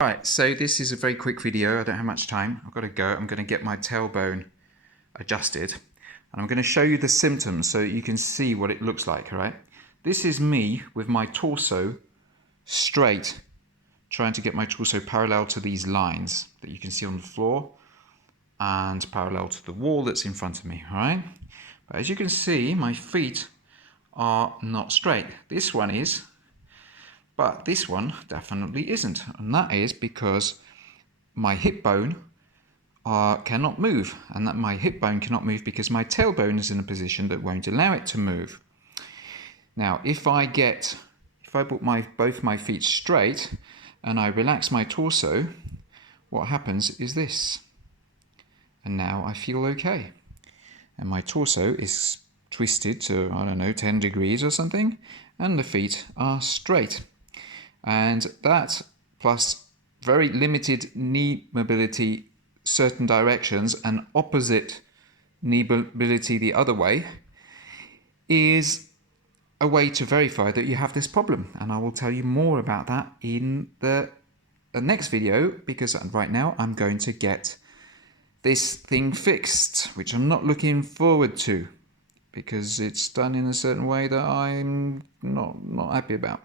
Right, so this is a very quick video. I don't have much time. I've got to go. I'm going to get my tailbone adjusted. And I'm going to show you the symptoms so you can see what it looks like, all right? This is me with my torso straight, trying to get my torso parallel to these lines that you can see on the floor and parallel to the wall that's in front of me, all right? But as you can see, my feet are not straight. This one is, but this one definitely isn't, and that is because my hip bone cannot move, and that my hip bone cannot move because my tailbone is in a position that won't allow it to move. Now, if I put both my feet straight and I relax my torso, what happens is this, and now I feel okay, and my torso is twisted to, I don't know, 10 degrees or something, and the feet are straight. And that, plus very limited knee mobility certain directions and opposite knee mobility the other way, is a way to verify that you have this problem. And I will tell you more about that in the next video, because right now I'm going to get this thing fixed, which I'm not looking forward to because it's done in a certain way that I'm not happy about.